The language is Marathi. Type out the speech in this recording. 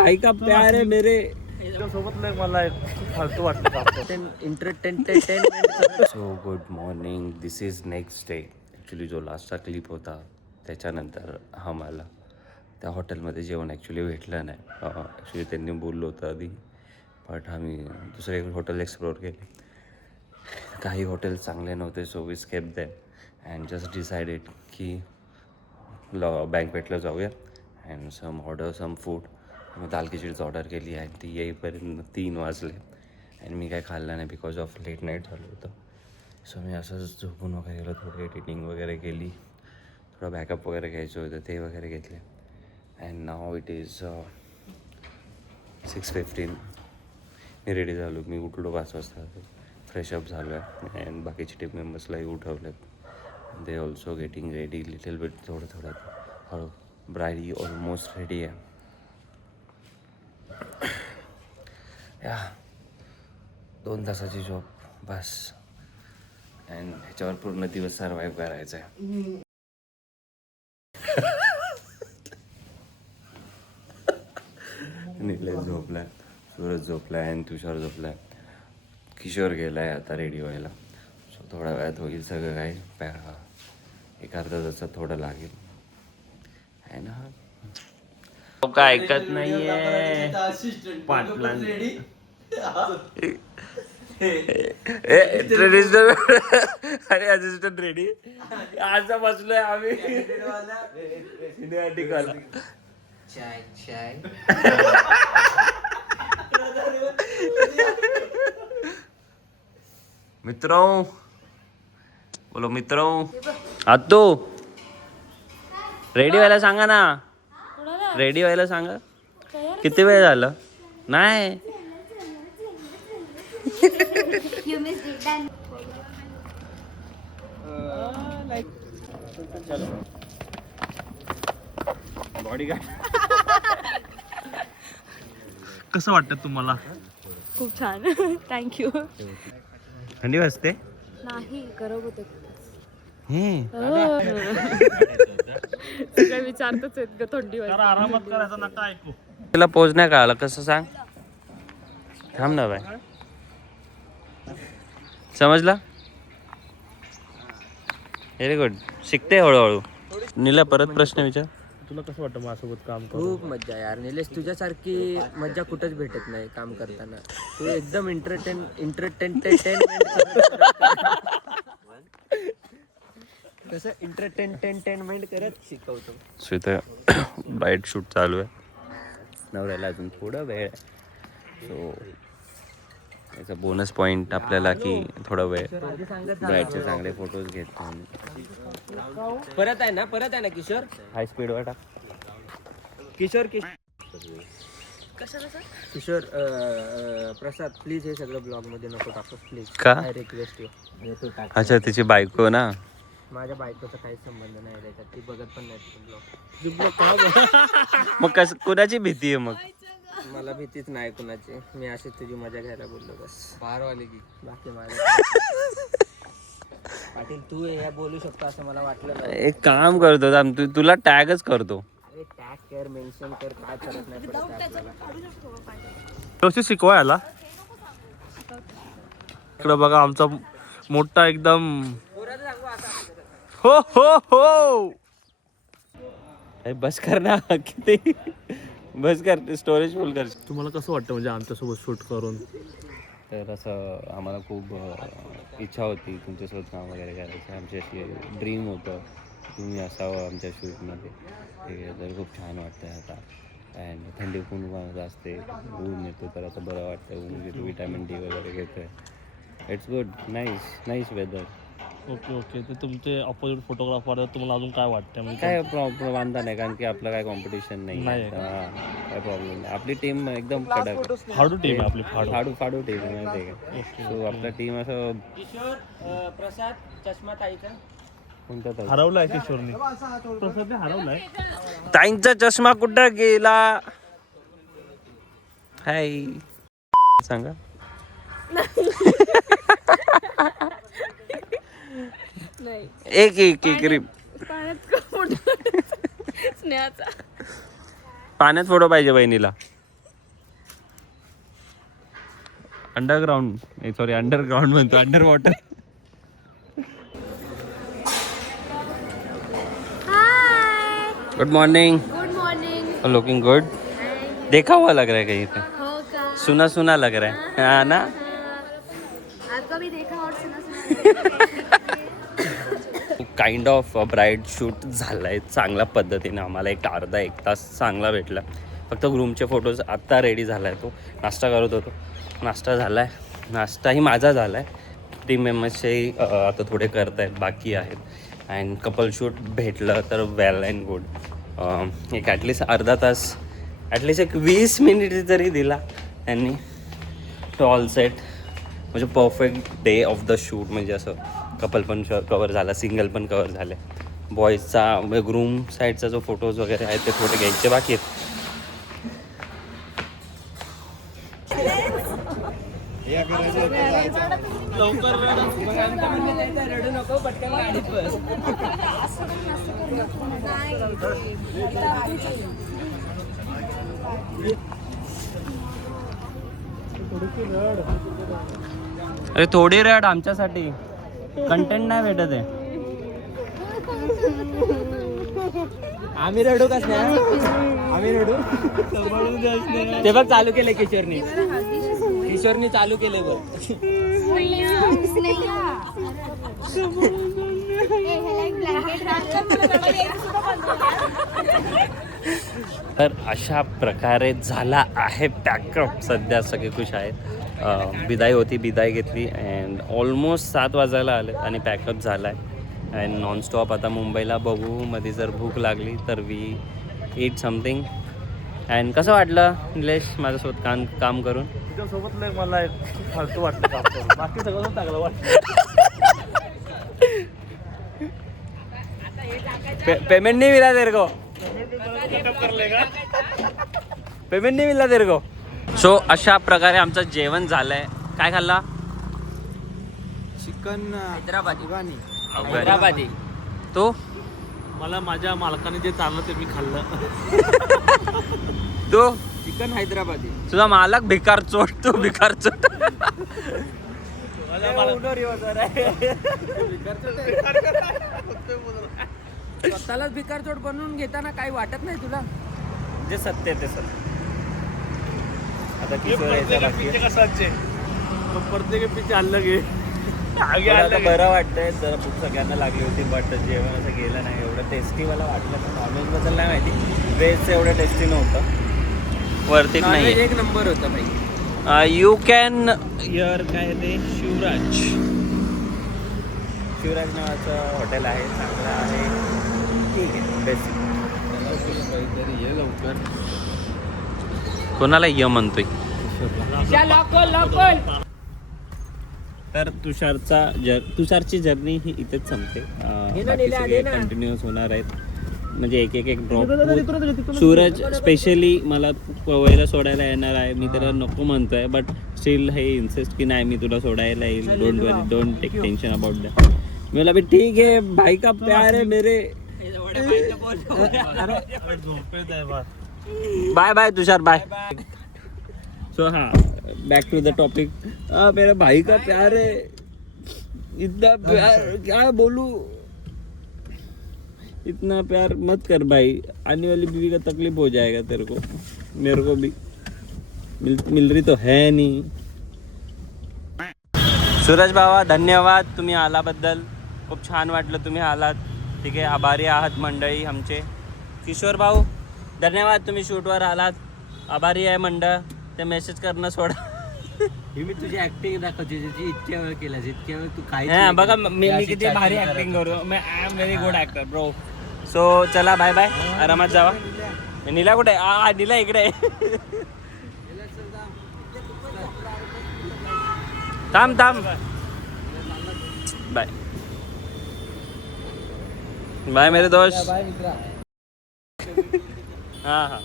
भाई का प्यार है मेरे सोबत मला फालतू वाटलं. So good morning. This is next day. Actually जो लास्टचा क्लिप होता त्याच्यानंतर आम्हाला त्या हॉटेलमध्ये जेवण ॲक्च्युली भेटलं नाही. ॲक्च्युली त्यांनी बोललो होतं आधी, बट आम्ही दुसरे हॉटेल एक्सप्लोअर केले. काही हॉटेल चांगले नव्हते, so we escape them and just decided की बँकवेटला जाऊया and some order some food. मी दाल खिचडीच ऑर्डर केली आणि ती येईपर्यंत 3 वाजले आणि मी काय खाल्लं नाही बिकॉज ऑफ लेट नाईट झालं होतं. सो मी असंच झोपून वगैरे गेलो, थोडी एडिटिंग वगैरे केली, थोडं बॅकअप वगैरे घ्यायचं होतं ते वगैरे घेतले. And now it is 6:15. Me ready झालो, मी उठलो 5 वाजता, फ्रेशअप झालो आहे अँड बाकीचे टीम मेंबर्सलाही उठवलेत. They also getting ready little bit, थोडं हळू. ब्राईडी ऑलमोस्ट रेडी आहे. या 2 तासाची झोप बस अँड ह्याच्यावर पूर्ण दिवस सर्वाईव्ह करायचा आहे. निलेश झोपलाय, सूरज झोपलाय आणि तुषार झोपलाय. किशोर गेलाय आता रेडी व्हायला. सो थोड्या वेळात होईल सगळं काही. एक अर्धा तासात थोडं लागेल आहे ना. काय ऐकत नाहीये पाटला. ट्रेडिशनल आणि असिस्टंट रेडी. आज बसलोय आम्ही सिनेमॅटिक वाला. मित्रो बोलो, मित्रो आतो रेडी व्हायला सांगा ना. रेडी व्हायला सांगा. किती वेळ झालं नाही. बॉडी गार्ड कसं वाटतं तुम्हाला? खूप छान. थँक्यू. थंडी वाजते नाही, गरम होते. काय विचारतच आहेत ग थंडी वाजते. आरामात करायचं नका ऐकू. तिला पोच नाही कळालं कसं सांग. थांब ना बाय. समजला? Very good. शिकते हळूहळू. नीला परत प्रश्न विचार. तुला कसं वाटतं माझ्यासोबत काम करून? खूप मज्जा यार निलेश, तुझ्यासारखी मज्जा कुठंच भेटत नाही काम करताना. तू एकदम कसं एंटरटेनमेंट करत शिकवतो. सो इथं ब्राईट शूट चालू आहे. नवऱ्याला अजून थोडा वेळ आहे. सो याचा बोनस पॉईंट आपल्याला की थोडा वेळ ब्राईटचे चांगले फोटोज घेतो. परत आहे ना किशोर? हाय स्पीडवर टाक. किशोर प्रसाद प्लीज हे सगळं ब्लॉग मध्ये नको टाकू प्लीज. का? रिक्वेस्ट आहे. अच्छा तिची बायको ना. माझ्या बायकोचा काहीच संबंध नाही त्याच्यात. ती बघत पण नाही ब्लॉग. मग कसं कुणाची भीती आहे मग? मला भीतीच नाही कुणाची. मी अशी तुझी मजा घ्यायला बोललो बस. बाहेर आले की बाकी माझं. पाटील तू हे बोलू शकतो असं मला वाटलं नाही. एक काम करतो थांब, तुला टॅगच करतो. टॅग कर, मेन्शन कर, काय करत नाही पडत आपल्याला. व्यवस्थित शिकवायला. इकडं बघा आमचा मोठा एकदम हो हो हो. बस कर ना किती. बस कर, स्टोरेज फुल कर. तुम्हाला कसं वाटतं म्हणजे आमच्यासोबत शूट करून? तर असं आम्हाला खूप इच्छा होती तुमच्यासोबत काम वगैरे करायचं. आमची अशी ड्रीम होतं तुम्ही असावं आमच्या शूटमध्ये. ठीक आहे, तर खूप छान वाटतं आता. अँड थंडी खूप असते, ऊन येतो तर आता बरं वाटतं. ऊन घेतो, विटॅमिन डी वगैरे घेतो आहे. It's good, nice weather. Okay तर तुमचे अपोजिट फोटोग्राफर आहेत, तुम्हाला अजून काय वाटतं? म्हणजे काय प्रॉब्लेम वांधा नाही, कारण की आपलं काय कॉम्पिटिशन नाही. नाही. काय प्रॉब्लेम नाही. आपली टीम एकदम कडक फाडू टीम आहे आपली. फाडू टीम आहे माहिती आहे का. सो आपला टीम असं. किशोर प्रसाद चष्मा ताईचा कोणता ताई? हरवलाय किशोरने. प्रसादने हरवलाय. ताईंचा चष्मा कुठं गेला? हाय सांगा. नाही, एक रिप पाण्यात फोटो स्नेहाचा. पाण्यात फोटो पाहिजे बहिणीला. अंडरग्राऊंड सॉरी अंडरग्राऊंड म्हणतो under water. Good morning. Good morning. Looking good. देखा हुआ लग रहा है कहीं पे. हो का? सुना सुना लग रहा है. हाँ ना. आपका भी देखा और सुना सुना. काइंड ऑफ ब्राईड शूट झाला आहे चांगल्या पद्धतीने. आम्हाला एक अर्धा एक तास चांगला भेटला. फक्त ग्रूमचे फोटोज आत्ता रेडी झाला आहे. तो नाश्ता करत होतो. नाश्ता झाला आहे. नाश्ताही माझा झाला आहे. टीम मेंबर्सही आता थोडे करत आहेत बाकी आहेत. अँड कपल शूट भेटलं तर वेल अँड गुड. एक ॲटलिस्ट अर्धा तास ॲटलिस्ट एक 20 मिनिट तरी दिला त्यांनी टू ऑल सेट. म्हणजे perfect day of the shoot. म्हणजे असं कपल पण कवर झाला, सिंगल पण कवर झाले. बॉईजचा म्हणजे ग्रूम साईडचा जो फोटोज वगैरे आहेत ते थोडे घ्यायचे बाकी आहेत. रडू नको पटकन गाडीत बस. अरे थोडी रड आमच्यासाठी. कंटेंट नाही भेटत आहे. आम्ही रडू का नाही? आम्ही रडू. ते बघ चालू केले किशोरनी. किशोरनी चालू केले बघ. तर अशा प्रकारे झाला आहे पॅकअप. सध्या सगळे खुश आहेत. बिदाई होती, बिदाई घेतली अँड ऑलमोस्ट 7 वाजायला आले आणि पॅकअप झाला आहे. अँड नॉनस्टॉप आता मुंबईला बघू. मध्ये जर भूक लागली तर वी ईट समथिंग. अँड कसं वाटलं निलेश माझ्यासोबत काम करून? तुझ्यासोबत नाही मला फालतू वाटतं काम करून. बाकी सगळं चांगलं वाटतं. पेमेंट नहीं मिला तेरे को. पेमेंट नहीं मिला तेरे को. सो अशा प्रकारे आमचं जेवण झालंय. काय खाल्ला? चिकन हैदराबादी. हैदराबादी. तो मला माझ्या मालकाने जे चाललं ते मी खाल्लं. तो चिकन हैदराबादी. तुझा मालक भिकार चोट. तो भिकार चोट. स्वतःलाच भिकारचोट बनवून घेताना काही वाटत नाही तुला? जे सत्य ते सत्य. आता प्रत्येक पीछे अलग आहे. आता बरं वाटतंय. जरा भूक सगळ्यांना लागली होती बट जेवण असं गेलं नाही. एवढं टेस्टी मला वाटलं नाही. नॉनव्हेजबद्दल नाही माहिती. व्हेजचं एवढं टेस्टी नव्हतं. वरती नाही. एक नंबर होता भाई. यू कॅन यर काय ते शिवराज नावाचं हॉटेल आहे. चांगलं आहे. ठीक आहे. बेसिक. ये लवकर. कोणाला य म्हणतोय? तर तुषारची जर्नी ही इथेच संपते. कंटिन्युअस होणार आहेत. म्हणजे एक ड्रॉप. सूरज स्पेशली मला पवईला सोडायला येणार आहे. मी त्याला नको म्हणतोय बट स्टील हे इन्सिस्ट की नाही मी तुला सोडायला येईल. Don't take tension about that. मी बोला भी ठीक है भाई का प्यार है मेरे. Bye bye Tushar bye. So हाँ बैक टू द टॉपिक. मेरा भाई का प्यार है. इतना प्यार क्या बोलूं. इतना प्यार मत कर भाई. आने वाली बीवी का तकलीफ हो जाएगा तेरे को. मेरे को भी मिल रही तो है नहीं. सूरज बाबा धन्यवाद तुम्ही आल्याबद्दल. खूप छान वाटलं तुम्ही आलात. ठीक आहे. आभारी आहात मंडळी आमचे. किशोर भाऊ धन्यवाद तुम्ही शूटवर आलात. आभारी आहे मंडळ. ते मेसेज करणं सोडा. मी तुझी ऍक्टिंग दाखवते. ज्याची इतक्या वेळ केला इतक्या वेळ तू काय बघा मी किती भारी ऍक्टिंग करू. I am very good actor bro. So चला बाय बाय. आरामात जावा. नीला कुठे? नीला इकडे. थांब बाय बाय मेरे दोस्त. बाय मित्रा. हाँ